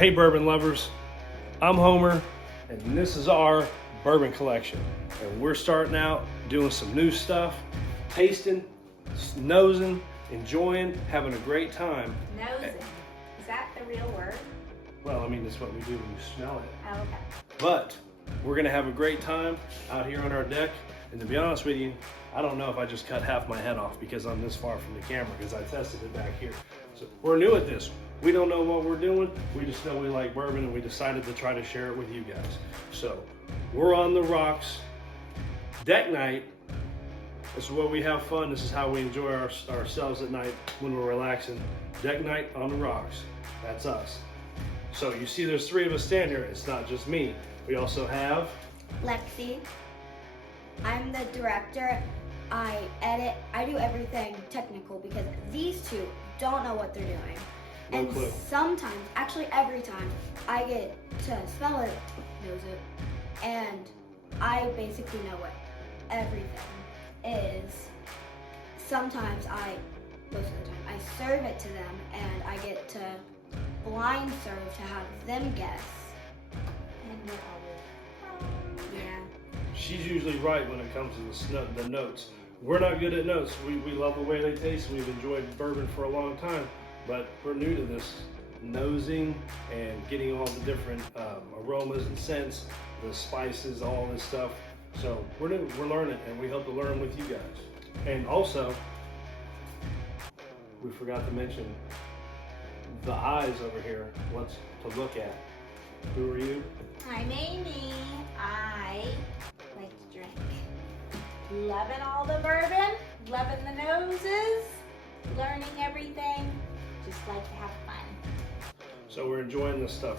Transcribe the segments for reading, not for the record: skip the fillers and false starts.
Hey bourbon lovers, I'm Homer, and this is our bourbon collection. And we're starting out doing some new stuff, tasting, nosing, enjoying, having a great time. Nosing. Is that the real word? Well, I mean, that's what we do when you smell it. Oh, okay. But we're gonna have a great time out here on our deck. And to be honest with you, I don't know if I just cut half my head off because I'm this far from the camera, because I tested it back here. So we're new at this. We don't know what we're doing. We just know we like bourbon, and we decided to try to share it with you guys. So we're on the rocks, deck night. This is where we have fun. This is how we enjoy ourselves at night when we're relaxing. Deck night on the rocks. That's us. So you see there's three of us standing here. It's not just me. We also have Lexi. I'm the director. I edit. I do everything technical because these two don't know what they're doing. No And clue. sometimes, actually every time, I get to smell it, nose it, and I basically know what everything is. Sometimes most of the time, I serve it to them and I get to blind serve to have them guess. And we're always Yeah. She's usually right when it comes to the notes. We're not good at notes. We love the way they taste. We've enjoyed bourbon for a long time, but we're new to this nosing and getting all the different aromas and scents, the spices, all this stuff. So we're new, we're learning, and we hope to learn with you guys. And also, we forgot to mention the eyes over here. What's to look at? Who are you? I'm Amy. I like to drink. Loving all the bourbon, loving the noses, learning everything. Just like to have fun. So we're enjoying this stuff.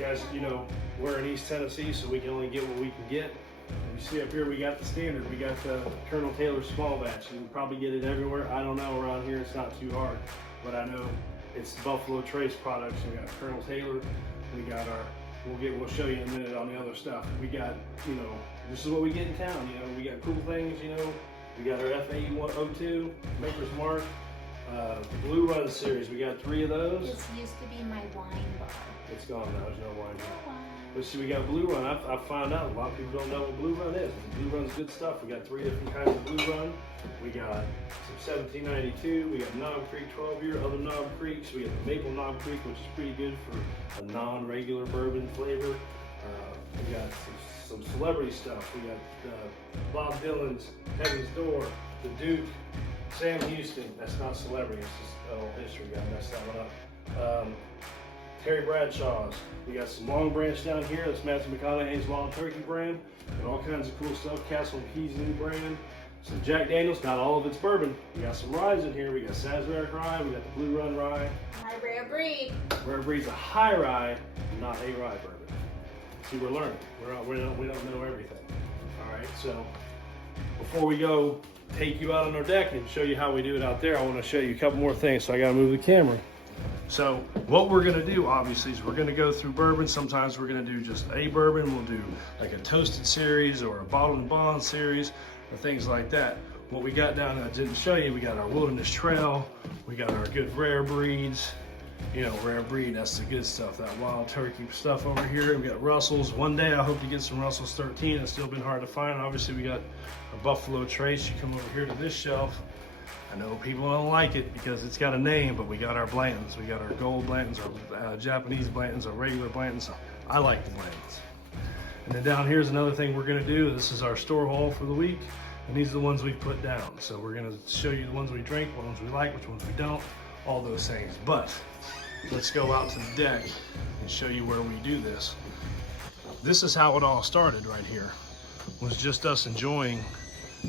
Guys, you know, we're in East Tennessee, so we can only get what we can get. You see up here, we got the standard. We got the Colonel Taylor small batch. You can probably get it everywhere. I don't know, around here it's not too hard. But I know it's Buffalo Trace products. We got Colonel Taylor. We got our, we'll show you in a minute on the other stuff. We got, you know, this is what we get in town. You know, we got cool things, you know. We got our FAE 102, Maker's Mark. The Blue Run series, we got 3 of those. This used to be my wine bar. It's gone now, there's no wine here. No wine. But see, we got Blue Run. I found out a lot of people don't know what Blue Run is. Blue Run's good stuff. We got 3 different kinds of Blue Run. We got some 1792. We got Knob Creek 12-year, other Knob Creeks. We got the Maple Knob Creek, which is pretty good for a non-regular bourbon flavor. We got some celebrity stuff. We got Bob Dylan's Heaven's Door, the Duke, Sam Houston. That's not celebrity. It's just old history. I messed that one up. Terry Bradshaw's. We got some Long Branch down here. That's Matthew McConaughey's Wild Turkey brand. And all kinds of cool stuff. Castle and Keys new brand. Some Jack Daniels. Not all of it's bourbon. We got some ryes in here. We got Sazerac rye. We got the Blue Run rye. My rare breed. Rare breed's a high rye, not a rye bourbon. See, we're learning. We don't know everything. All right. So before we go take you out on our deck and show you how we do it out there, I want to show you a couple more things. So I got to move the camera. So what we're gonna do, obviously, is we're gonna go through bourbon. Sometimes we're gonna do just a bourbon. We'll do like a toasted series or a bottled and bond series or things like that. What we got down there I didn't show you, we got our Wilderness Trail. We got our good rare breeds. You know, rare breed, that's the good stuff, that Wild Turkey stuff over here. We got Russell's. One day I hope to get some Russell's 13. It's still been hard to find. Obviously, we got a Buffalo Trace. You come over here to this shelf. I know people don't like it because it's got a name, but we got our Blantons. We got our gold Blantons, our Japanese Blantons, our regular Blantons. I like the Blantons. And then down here's another thing we're gonna do. This is our store haul for the week. And these are the ones we put down. So we're gonna show you the ones we drink, what ones we like, which ones we don't, all those things. But let's go out to the deck and show you where we do this. This is how it all started right here. It was just us enjoying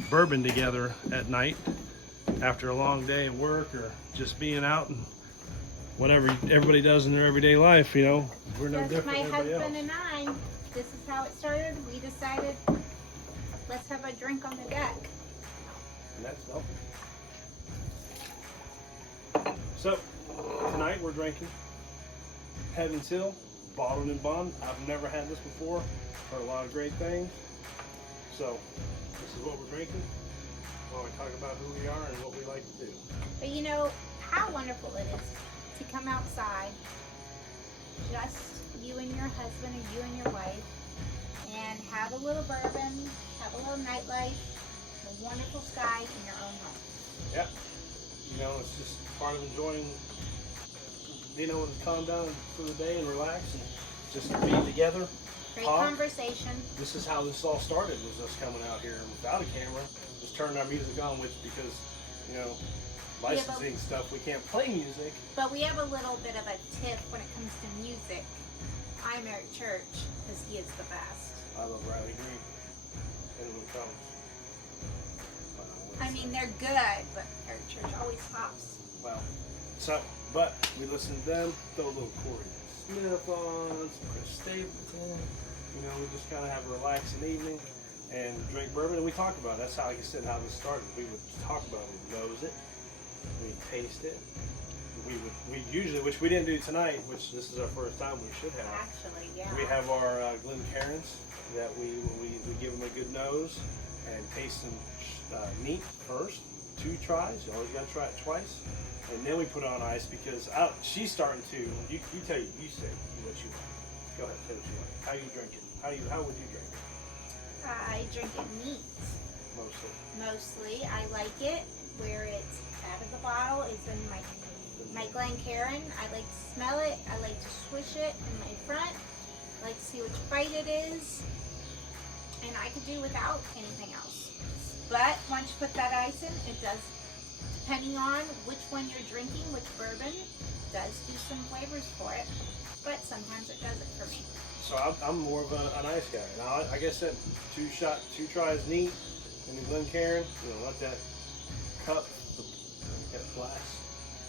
bourbon together at night after a long day of work, or just being out and whatever everybody does in their everyday life, you know. We're no different my than everybody husband else. and I. This is how it started. We decided, let's have a drink on the deck. And that's helping. So tonight we're drinking Heaven's Hill, bottled and bond. I've never had this before. Heard a lot of great things. So this is what we're drinking while we talk about who we are and what we like to do. But you know how wonderful it is to come outside just you and your husband or you and your wife, and have a little bourbon, have a little nightlife, a wonderful sky in your own home. Yeah. You know, it's just part of enjoying, being able to calm down for the day and relax and just be together. Great talk. conversation. This is how this all started, was us coming out here without a camera, just turning our music on, which because, you know, licensing stuff, we can't play music. But we have a little bit of a tip when it comes to music. I'm Eric Church, because he is the best. I love Riley Green. And when it comes. I mean, they're good, but Eric Church always tops. Well, so, but we listen to them, throw a little Corey Smith on, some Chris Stapleton. You know, we just kind of have a relaxing evening and drink bourbon, and we talk about it. That's how, like I said, how this started. We would talk about it. We'd nose it. We'd taste it. We usually, which we didn't do tonight, which this is our first time, we should have. Actually, yeah. We have our Glencairns that we give them a good nose and taste them neat first. 2 tries. You always got to try it twice. And then we put it on ice because she's starting to. You tell you say what you like. Go ahead, say what you like. How you drink it? How would you drink it? I drink it neat. Mostly, I like it where it's out of the bottle. It's in my Glencairn. I like to smell it. I like to swish it in my front. I like to see which bite it is. And I could do without anything else. But once you put that ice in, it does, depending on which one you're drinking, which bourbon, does do some flavors for it. But sometimes it doesn't for me. So I'm more of an ice guy. Now, like I said, 2 tries neat in the Glencairn. You know, let that cup, that glass,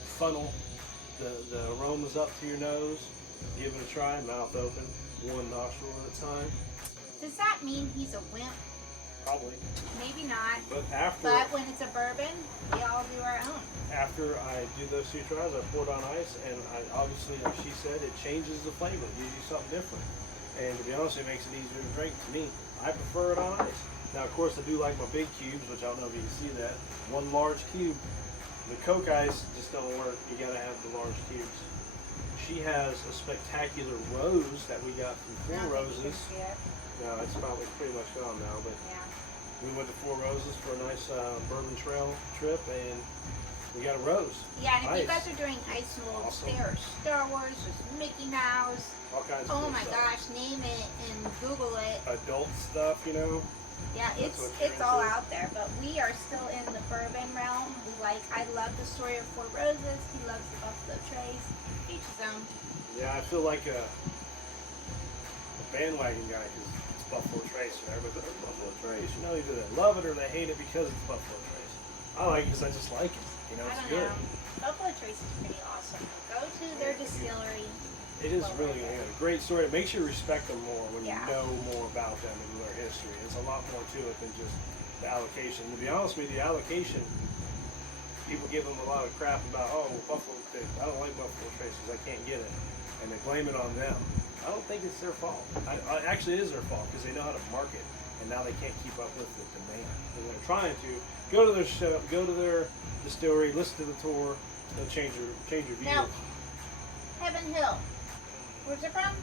funnel the aromas up to your nose. Give it a try, mouth open, 1 nostril at a time. Does that mean he's a wimp? Probably. Maybe not. But when it's a bourbon, we all do our own. After I do those 2 tries, I pour it on ice, and obviously, like she said, it changes the flavor. It gives you something different. And to be honest, it makes it easier to drink. To me, I prefer it on ice. Now, of course, I do like my big cubes, which I don't know if you can see that. 1 large cube. The Coke ice just don't work. You gotta have the large cubes. She has a spectacular rose that we got from Four Roses. No, it's probably pretty much gone now, but Yeah. we went to Four Roses for a nice bourbon trail trip, and we got a rose. Yeah, and if you Ice. guys are doing ice molds, Awesome. there are Star Wars, there's Mickey Mouse. All kinds of Oh cool my stuff. gosh, name it and Google it. Adult stuff, you know. Yeah, That's it's what you're all into. out there, but we are still in the bourbon realm. I love the story of Four Roses. He loves the Buffalo Trace. Each his own. Yeah, I feel like a bandwagon guy because it's Buffalo Trace. And everybody's like, oh, Buffalo Trace. You know, either they love it or they hate it because it's Buffalo Trace. I like it because I just like it. You know, I it's don't good. know. Buffalo Trace is pretty awesome. Go to their distillery. It is really a great story. It makes you respect them more when Yeah. you know more about them and their history. It's a lot more to it than just the allocation. To be honest with you, the allocation, people give them a lot of crap about, oh, Buffalo Trace. I don't like Buffalo Trace because I can't get it. And they blame it on them. I don't think it's their fault. Actually, it is their fault because they know how to market, and now they can't keep up with the demand. And they're trying to go to their show, go to their distillery, listen to the tour, they'll change your view. Now, Heaven Hill. Where's it from?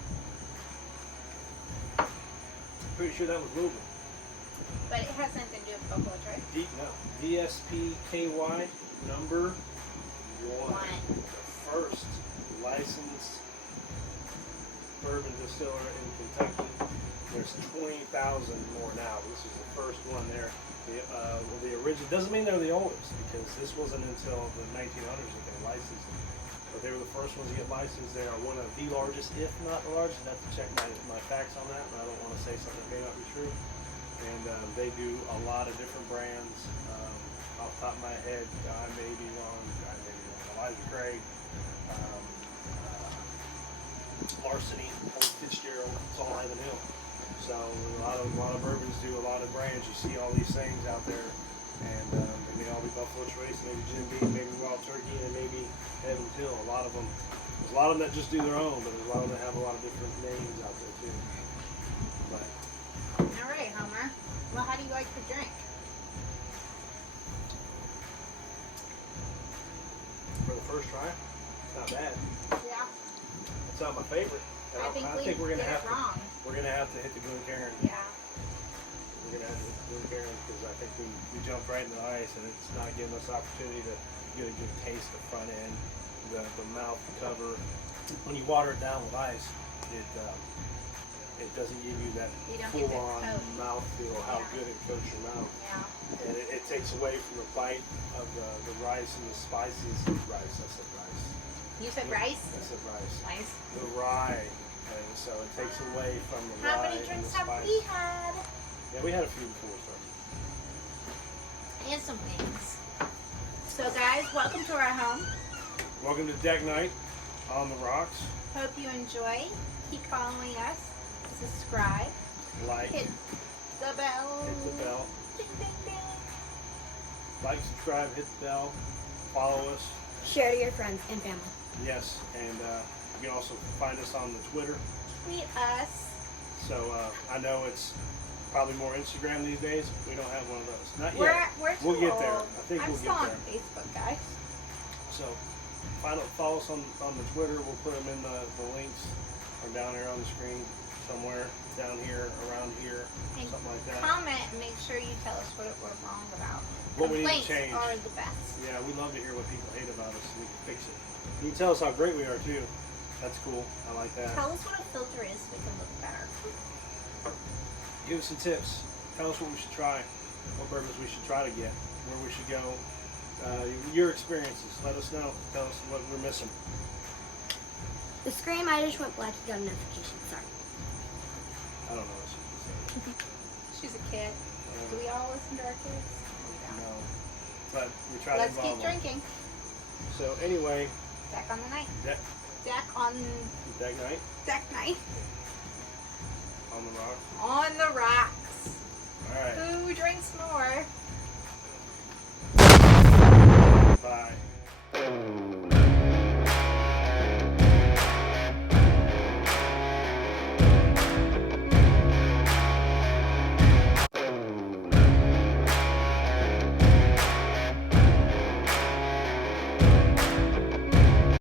Pretty sure that was Louisville. But it has nothing to do with Buffalo Trace. DSPKY number 1. One. The first licensed bourbon distiller in Kentucky. There's 20,000 more now. This is the first one there. The original doesn't mean they're the oldest because this wasn't until the 1900s that they licensed them. But they were the first ones to get licensed. They are one of the largest, if not the largest. I'd have to check my facts on that, but I don't want to say something that may not be true. And they do a lot of different brands. Off the top of my head, I may be wrong. Elijah Craig, Larceny, Old Fitzgerald. It's all Heaven Hill. So a lot of bourbons do a lot of brands. You see all these things out there, and they may all be Buffalo Trace, maybe Jim Beam, maybe Wild Turkey, and maybe Heaven Hill. A lot of them. There's a lot of them that just do their own, but there's a lot of them that have a lot of different names out there too. But All right, Homer. Well, how do you like the drink? for the first try, it's not bad. Yeah. I'll not my favorite. And I think we we're gonna did have it wrong. we're gonna have to hit the Glencairn. Yeah. We're gonna have to hit the Glencairn because I think we jumped right in the ice and it's not giving us opportunity to get a good taste of front end, the mouth cover. When you water it down with ice, it doesn't give you that You don't get that full-on coat. mouth feel, how Yeah. good it coats your mouth. Yeah. And it takes away from the bite of the rice and the spices. Rice, I said rice. You said rice? I said rice. Nice. The rye. And so it takes away from the How rye many and drinks the have spice. we had? Yeah, we had a few before, so. And some wings. So guys, welcome to our home. Welcome to Deck Night on the Rocks. Hope you enjoy. Keep following us. Subscribe. Like, Hit the bell. hit the bell. Ding, ding, ding. Like, subscribe, hit the bell. Follow us. Share to your friends and family. Yes, and you can also find us on the Twitter. Tweet us. So I know it's probably more Instagram these days. We don't have one of those. Not We're yet. too We'll get there. old. I think I'm we'll still get on there. Facebook, guys. So follow us on the Twitter. We'll put them in the links or down here on the screen somewhere, down here, around here, And something like that. comment and make sure you tell us what we're wrong about. What we need to Complaints change. are the best. Yeah, we love to hear what people hate about us so we can fix it. You can tell us how great we are too. That's cool. I like that. Tell us what a filter is so we can look better. Give us some tips. Tell us what we should try. What bourbons we should try to get. Where we should go. Your experiences. Let us know. Tell us what we're missing. The screen, I just went black. You got a notification. Sorry. I don't know what she said. She's a kid. Do we all listen to our kids? We don't. No. But we try Let's to keep involve them. drinking. So anyway, Deck on the night. Deck Deck on Night deck night. on the Rock. On the rocks. All right. Who drinks more?